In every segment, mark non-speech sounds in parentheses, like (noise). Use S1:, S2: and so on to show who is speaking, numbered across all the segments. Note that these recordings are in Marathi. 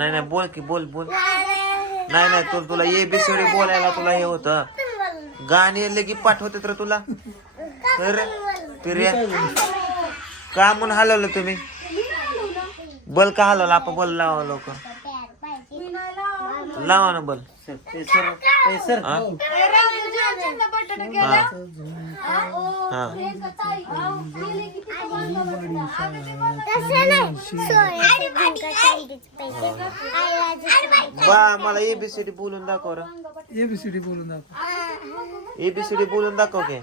S1: नाही नाही बोल की बोल बोल. नाही नाही तुला तुला ए बी सी डी बोलायला तुला हे होतं. गाणी लगी पाठवते तर तुला? तर पिर्या का म्हणून हलवलं तुम्ही? बल का हलवलं? आपण बल लावा लवकर. लावा ना बल. हा? हा? बा मला एबीसीडी बोलून दाखव रे.
S2: एबीसीडी बोलून दाखव.
S1: एबीसीडी बोलून दाखव के.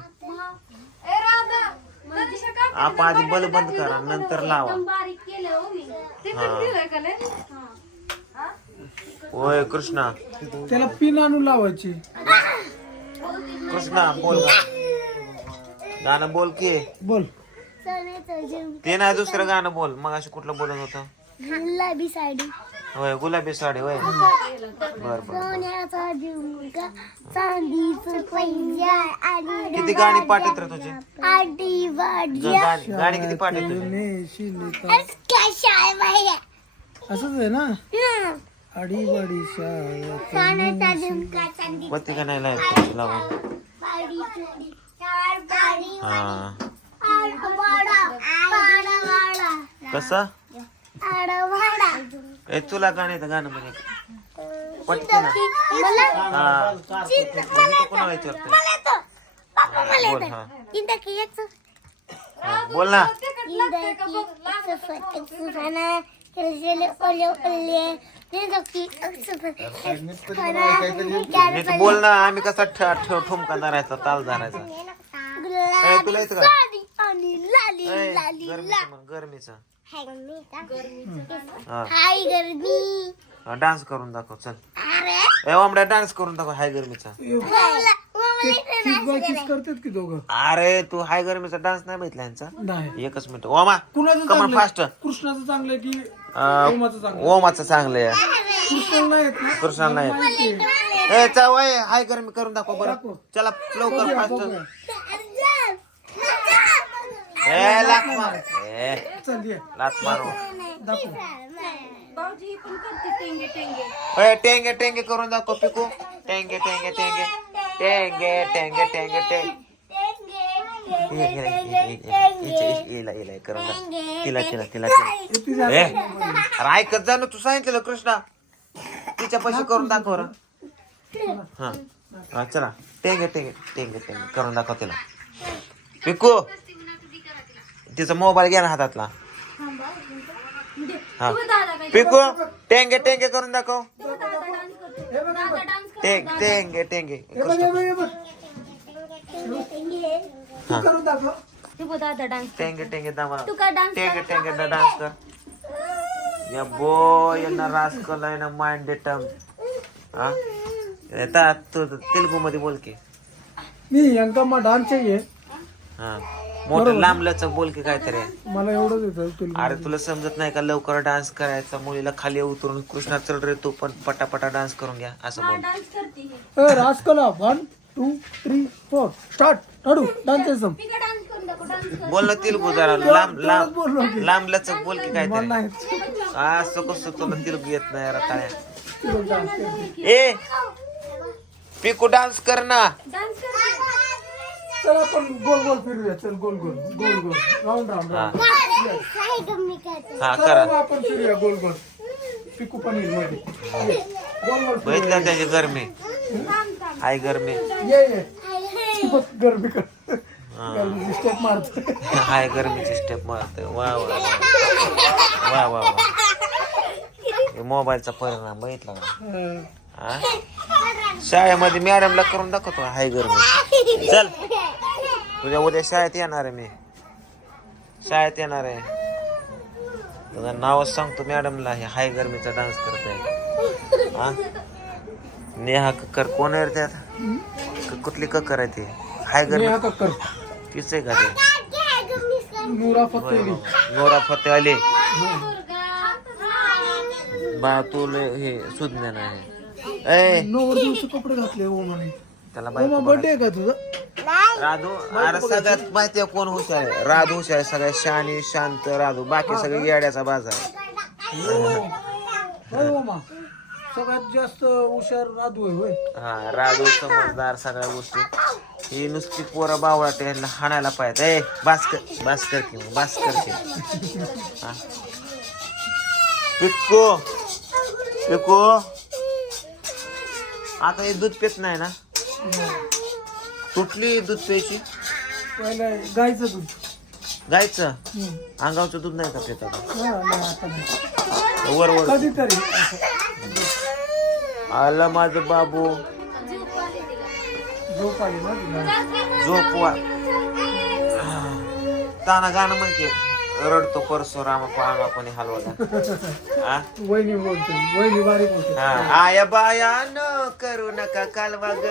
S1: आपण आधी बल बंद करा नंतर लावा. हा. होय कृष्णा.
S2: त्याला पिन आणून लावायची.
S1: कृष्णा बोल गा. गाणं बोल की.
S2: बोल.
S1: ते नाही दुसरं गाणं बोल. मग अशी कुठलं बोलत होतं?
S3: गुलाबी साडी.
S1: होय गुलाबी साडी होय. बर बर
S3: सोन्याचा झुमका चांदीचं पैंजा आणि
S1: किती गाणी पाठवत रे तुझे?
S3: आडी
S1: गाणी गाणी किती पाठवत तुझे
S2: असंच आहे ना?
S3: हं.
S2: आडी बाडी शाळा
S3: चांदी
S1: बत्ती का नाही लावत? लावून
S3: पाडी
S1: हा. कसं? ए तुला गाणं येतं गाणं म्हणे. पटकन.
S3: मला
S1: हा.
S3: चिंता
S1: मी तर कोणाला विचारतोय
S3: मला येतो. पापा मला
S1: बोल
S3: येतो.
S1: हा.
S3: चिंता की याचं.
S1: हा, बोल ना. नीट बोल ना आम्ही कसा ठ- ठ- ठुमका धरायचा ताल धरायचा ए, तुला येतं का? ए, गरमीचं म्हण गरमीचं.
S3: हाय गरमी.
S1: हा, डान्स करून दाखव चल.
S3: अरे.
S1: ए ओमड्या डान्स करून दाखव हाय गरमीचा.
S3: मला- मला
S2: किस बाय किस करतात की दोघं?
S1: अरे तू हाय गरमीचा डान्स नाही बघितला यांचा?
S2: नाही.
S1: एकच मिनिट. ओमा
S2: कुणाचं चांगलं
S1: फास्ट
S2: कृष्णाचं चांगलं की ओमाचं चांगलं.
S1: ओमाचं चांगलं आहे.
S2: कृष्णाला नाही.
S1: ए हाय गरमी करून दाखव बरं. चला लवकर फास्ट. ए लात मार. ए लात मारू.
S2: दाखव.
S1: ए टेंगे टेंगे करून दाखव पिकू. टेंगे टेंगे टेंगे टेंगे. टेंगे टेंगे टेंगे इला इला करून दाखव तिला तिला तिला तिला ऐकत जा ना तू सांगितलेलं कृष्णा तिच्या पैसे करून दाखव र हा हा चला टेंगे टेंगे टेंगे टेंगे करून दाखव तिला पिकू तिचा मोबाईल घ्या ना हातातला हा पिकू टेंगे टेंगे करून दाखव टेंग टेंगे टेंगे
S2: बघ. तू
S1: टेंगे टेंगे
S3: डान्स
S1: टेंगे टेंगे दा डान्स कर या रास कलाय ना माइंड डेटम हा? येता तू तेलगू मध्ये बोल की.
S2: मी यांका डान्स चाहिए
S1: हा. मोठं लांब लचक बोल की काहीतरी.
S2: मला एवढंच येतं तुला
S1: अरे तुला समजत नाही का लवकर डान्स करायचा मुलीला खाली उतरून कृष्णा चल रे तू पण पटापटा डान्स करून घ्या असं बोल.
S2: ए Rajkala one two three four start dance
S1: बोल ना तेलगू जरा लांब लांब
S2: बोललो की.
S1: लांब लचक बोल की
S2: मला
S1: काहीतरी
S2: नाही (laughs)
S1: असं कसं तुला तेलगू येत नाही रताळ्या
S2: तुला करते.
S1: ए पिकू डान्स कर ना.
S2: चल आपण गोल गोल फिरूया. चल गोल गोल गोल गोल. राऊंड राऊंड
S1: हा.
S2: राऊंड
S1: हा
S2: चल
S1: करा.
S2: मग आपण फिरूया गोल गोल. पिकू पण येईल मध्ये. ये. गोल गोल फिरूया.
S1: बघितलं त्याची गरमी हाय गरमी.
S2: ये ये. बघ, गरमी कर गरमी स्टेप मारतो
S1: हाय गरमीची स्टेप मारते वा वा वा. वा वा वा. मोबाईलचा परिणाम बघितला का? हा? शाळेमध्ये मॅडमला करून दाखवतो हाय गरमी. चल. तुझ्या उद्या शाळेत येणार आहे मी. शाळेत येणार आहे. तुझं नावच सांगतो मॅडमला हे हाय गरमीचा डान्स करत आहे हा? नेहा कक्कर कोण आहे रे त्यात? क- कुठली कक्कर आहे ती हाय
S2: नेहा कक्कर
S1: तीच आहे का ते
S2: नूरा
S1: फते आले बा हे सुज्ञान आहे ए
S2: नऊ दिवशी कपडे घातले ओमाने
S1: त्याला
S2: ओमा
S1: बायको
S2: बर्थडे आहे का तुझा
S1: बघा. राधू अरे सगळ्यात माहिती आहे कोण हुशार आहे राधू हुशार आहे सगळ्यात शानी शांत राधू बाकी सगळे येड्याचा बाजार
S2: सगळ्यात जास्त हुशार राधू आहे होय.
S1: हा राजू समजदार सगळ्या गोष्टी. ही नुसती पोरं बावळा त्यांना हाणायला पाहिजे. ए बास्कर बास्कर की मग, बास्कर की. हा. पिक्को पिक्को आता हे दूध पित नाही ना? कुठली दूध प्यायची?
S2: पहिलं गायचं दूध.
S1: गायचं
S2: हम्म.
S1: अंगावचं दूध नाही का पित आता?
S2: हा, नाही, आता नाही.
S1: वर वर.
S2: कधीतरी. असं
S1: आलं माझं बाबू.
S2: झोप आली ना तिला
S1: झोपवा. ताना गाणं म्हणते रडतो परशुराम पाळणा कोणी हलवला हा?
S2: वहिनी बोलते वहिनी बारीक बोलते.
S1: हा. आया बाया न करू नका कालवा ग.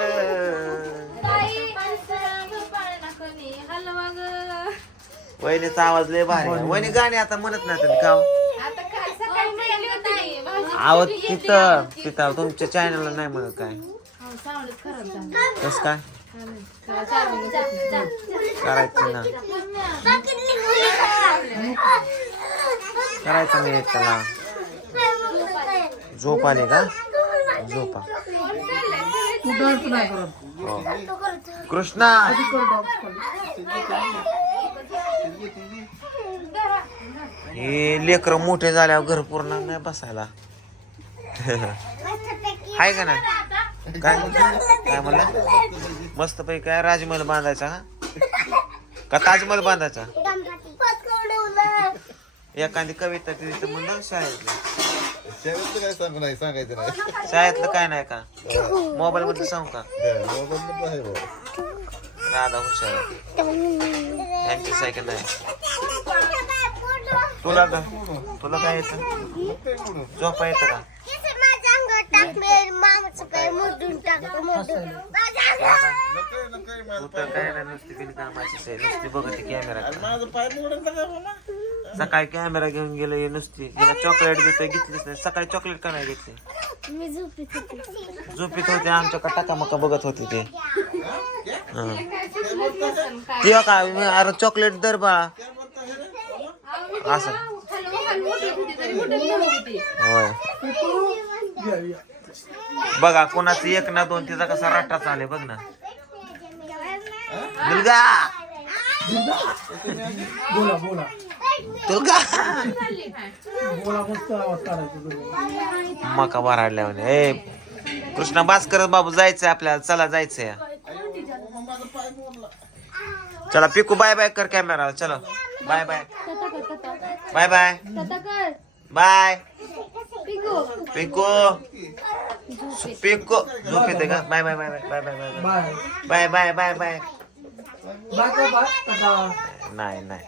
S4: हलवा
S1: वहिनीचा आवाज लय भारी. वहिनी गाणी आता म्हणत नाही तुम्ही का हो?
S4: आता काय सकाळी म्हणाली होती भाऊजी
S1: आहो तिथं तिथं तुमच्या चॅनलला नाही म्हणत काय.
S4: हो,
S1: कस काय. करायचं ना. करायचं मी एक त्याला. झोप आली का? झोपा. हो. कृष्णा! हे लेकर मोठे झाल्यावर घर पूर्ण नाही बसायला. हाय का ना काय काय म्हणला? मस्त पैकी काय राजमहल बांधायचा का का ताजमहल बांधायचा? एखादी कविता तिथं म्हणलं शाळेतली.
S5: शेवटचं काय सांगू नाही सांगायचं नाही.
S1: शाळेतलं काय नाही का? मोबाईल मधलं सांगू का?
S5: मोबाईल मध्ये आहे भाऊ.
S1: राधा हुशार. आहे. यांची सायकल नाही. तुला का तुला काय येतं? झोपा येतं का? काय नुसती बिन आहे. नुसती बघते कॅमेरा सकाळी कॅमेरा घेऊन गेलो नुसती चॉकलेट देतोय घेतलीच नाही. सकाळी चॉकलेट का नाही घेतली?
S3: झोपीत होते
S1: आमच्या का टाकामका बघत होते ते. हं. ते काय मी अरे चॉकलेट दर बाळा असं. होय. बघा कोणाचं एक ना दोन तिचा कसा रट्टा चाले बघ ना. मुलगा
S2: बोला बोला
S4: दुर्गा
S2: बोला मस्त आवाज काढायचा
S1: मका भराडल्या ए कृष्णा भास्कर बाबू जायचंय आपल्याला. चला जायचंय. चला पिकू बाय बाय कर कॅमेरा चला. Bye bye bye bye. Bye. Piku. Piku. झोप येते का? Bye bye bye bye bye bye bye.
S2: Bye.
S1: Bye bye bye bye.
S2: Bye का बाय? टाटा.
S1: नाही नाही.